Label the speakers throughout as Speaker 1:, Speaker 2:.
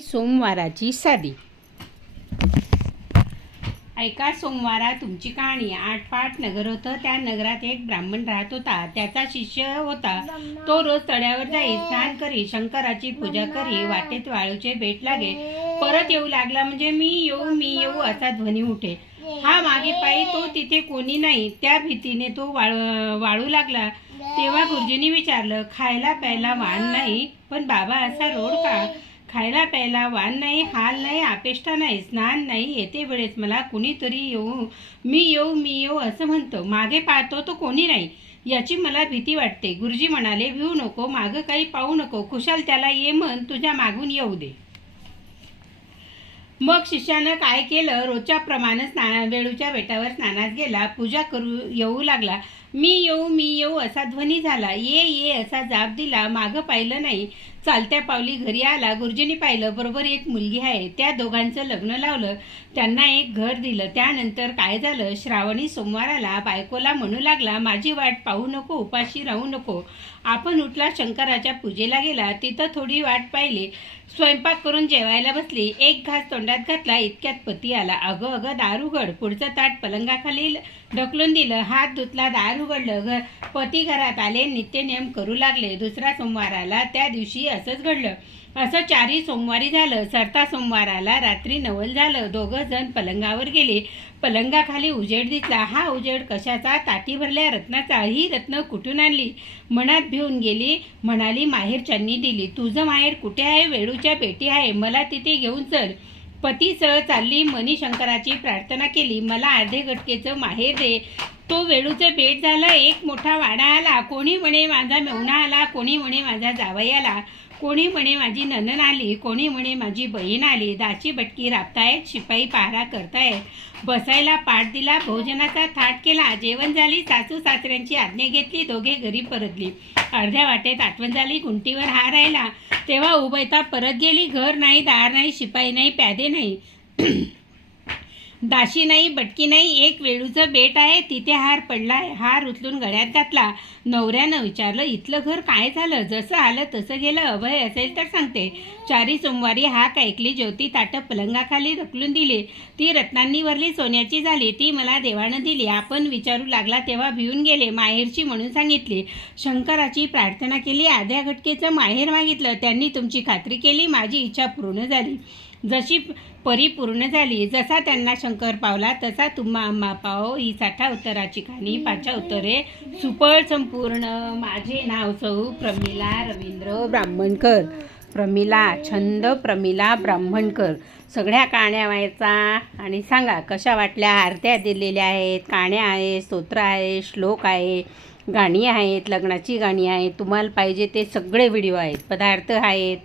Speaker 1: सोमवाराची साधी ऐका सोमवारा तुमची कहाणी. आठपाट नगर होतं. त्या नगरात एक ब्राह्मण राहत होता. त्याचा शिष्य होता. तो रोज तळ्यावर जाई स्नान करी शंकराची पूजा करी वाटेत वाळूचे भेट लागे. परत येऊ लागला म्हणजे मी येऊ मी येऊ असा ध्वनी उठे. हा मागे पायी तो तिथे कोणी नाही. त्या भीतीने तो वाळ वाळू लागला. तेव्हा गुरुजींनी विचारलं खायला प्यायला वाण नाही पण बाबा असा रोड का? खायला प्यायला वाण नाही हाल नाही आपेष्टा नाही स्नान नाही येते वेळेस मला कुणीतरी येऊ मी येऊ मी येऊ असं म्हणतो. मागे पाहतो तो कोणी नाही. याची मला भीती वाटते. गुरुजी म्हणाले भिवू नको मागं काही पाहू नको. खुशाल त्याला ये म्हण तुझ्या मागून येऊ दे. मग शिष्यानं काय केलं? रोजच्याप्रमाणे स्ना वेळूच्या बेटावर स्नानात गेला. पूजा करू येऊ लागला. मी येऊ मी येऊ असा ध्वनी झाला. ये ये असा जाप दिला. मागं पाहिलं नाही. चालत्या पावली घरी आला गुरुजींनी पाहिलं बरोबर एक मुलगी आहे. त्या दोघांचं लग्न लावलं त्यांना एक घर दिलं. त्यानंतर काय झालं? श्रावणी सोमवाराला बायकोला म्हणू लागला माझी वाट पाहू नको उपाशी राहू नको. आपण उठला शंकराच्या पूजेला गेला. तिथं थोडी वाट पाहिली. स्वयंपाक करून जेवायला बसली. एक घास तोंडात घातला इतक्यात पती आला. अगं अगं दार उघड पुढचं ताट पलंगाखाली ढकलून दिलं. हात धुतला दार उघडलं. घर पती घरात आले. नित्यनेम करू लागले. दुसरा सोमवार आला त्या दिवशी असंच घडलं. असं चारही सोमवारी झालं. सरता सोमवाराला रात्री नवल झालं. दोघं जण पलंगावर गेले. पलंगाखाली उजेड दिसला. हा उजेड कशाचा? ताटी भरल्या रत्नाचा. ही रत्न कुठून आणली? मनात भिवून गेली. म्हणाली माहेरच्यांनी दिली. तुझं माहेर कुठे आहे? वेळूच्या पेटी आहे. मला तिथे घेऊन चल. पतीसह चालली मनी शंकराची प्रार्थना केली. मला अर्धे घटकेचं माहेर दे. तो वेळूचं भेट झालं एक मोठा वाडा आला. कोणी म्हणे माझा मेवणा आला कोणी म्हणे माझा जावई आला कोणी म्हणे माझी ननन आली कोणी म्हणे माझी बहीण आली. दाची भटकी राबतायत शिपाई पहारा करतायत. बसायला पाठ दिला भोजनाचा थाट केला. जेवण झाली सासू सासऱ्यांची आज्ञा घेतली दोघे घरी परतली. अर्ध्या वाटेत आठवण झाली गुंटीवर हार राहिला. तेव्हा उभयता परत गेली घर नाही दार नाही शिपाई नाही प्यादे नाही. दाशी नाही बटकी नाही एक वेळूचं बेट आहे तिथे हार पडला आहे हार उचलून गळ्यात घातला. नवऱ्यानं विचारलं इथलं घर काय झालं? जसं आलं तसं गेलं अभय असेल तर सांगते. चारी सोमवारी हाक ऐकली ज्योती ताटं पलंगाखाली ढकलून दिली. ती रत्नांनी भरली सोन्याची झाली ती मला देवानं दिली. आपण विचारू लागला तेव्हा भिवून गेले माहेरची म्हणून सांगितली. शंकराची प्रार्थना केली आध्या घटकेचं माहेर मागितलं. त्यांनी तुमची खात्री केली माझी इच्छा पूर्ण झाली. जशी परिपूर्ण झाली जसा त्यांना शंकर पावला तसा तुम्हा आम्हा पाव ही साठा उत्तराची खाणी पाचा उत्तरे सुपळ संपूर्ण माझे नाव सौ प्रमिला रवींद्र ब्राह्मणकर प्रमिला छंद प्रमिला ब्राह्मणकर. सगळ्या कहाण्या व्हायचा. आणि सांगा कशा वाटल्या? आरत्या दिलेल्या आहेत कहाण्या आहेत स्तोत्र आहे श्लोक आहे गाणी आहेत लग्नाची गाणी आहेत. तुम्हाला पाहिजे ते सगळे व्हिडिओ आहेत. पदार्थ आहेत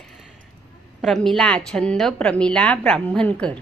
Speaker 1: प्रमिला छंद प्रमिला ब्राह्मणकर.